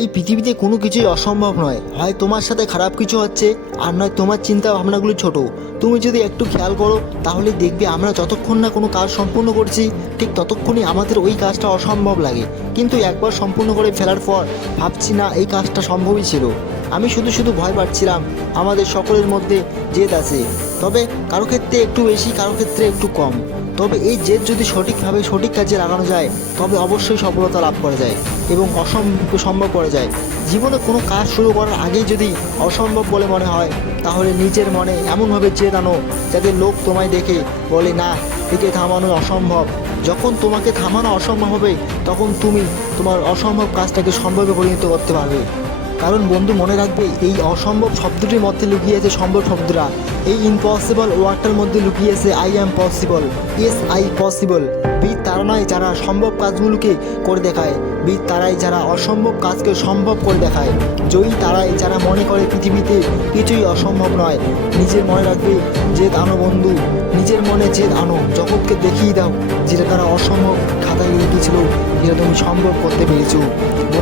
এই পৃথিবীতে কোনো কিছুই অসম্ভব নয়। হয় তোমার সাথে খারাপ কিছু হচ্ছে, আর নয় তোমার চিন্তা ভাবনাগুলো ছোট। তুমি যদি একটু খেয়াল করো তাহলে দেখবে আমরা যতক্ষণ না কোনো কাজ সম্পূর্ণ করছি ঠিক ততক্ষণই আমাদের ওই কাজটা অসম্ভব লাগে, কিন্তু একবার সম্পূর্ণ করে ফেলার পর ভাবছি না এই কাজটা সম্ভবই ছিল। আমি শুধু শুধু ভয় পাচ্ছিলাম। আমাদের সকলের মধ্যে জেদ আছে, তবে কারো ক্ষেত্রে একটু বেশি, কারো ক্ষেত্রে একটু কম। তবে এই জেদ যদি সঠিকভাবে সঠিক কাজে লাগানো যায় তবে অবশ্যই সফলতা লাভ করা যায় এবং অসম্ভবকে সম্ভব করা যায়। জীবনে কোনো কাজ শুরু করার আগেই যদি অসম্ভব বলে মনে হয় তাহলে নিজের মনে এমনভাবে জেদ আনো যাতে লোক তোমায় দেখে বলে, না, একে থামানো অসম্ভব। যখন তোমাকে থামানো অসম্ভব হবে তখন তুমি তোমার অসম্ভব কাজটাকে সম্ভবে পরিণত করতে পারবে। কারণ বন্ধু, মনে রাখবে এই অসম্ভব শব্দটির মধ্যে লুকিয়েছে সম্ভব শব্দটা। এই ইম্পসিবল ওয়ার্ডটার মধ্যে লুকিয়েছে I am possible, yes I possible. বীর তারা নয় যারা সম্ভব কাজগুলোকে করে দেখায়, বীর তারাই যারা অসম্ভব কাজকে সম্ভব করে দেখায়। জয়ী তারাই যারা মনে করে পৃথিবীতে কিছুই অসম্ভব নয়। নিজের মনে রাখবে, জেদ আনো বন্ধু, নিজের মনে জেদ আনো, জগৎকে দেখিয়ে দাও যেটা তারা অসম্ভব খাতায় লিখেছিল, যেটা তুমি সম্ভব করতে পেরেছো।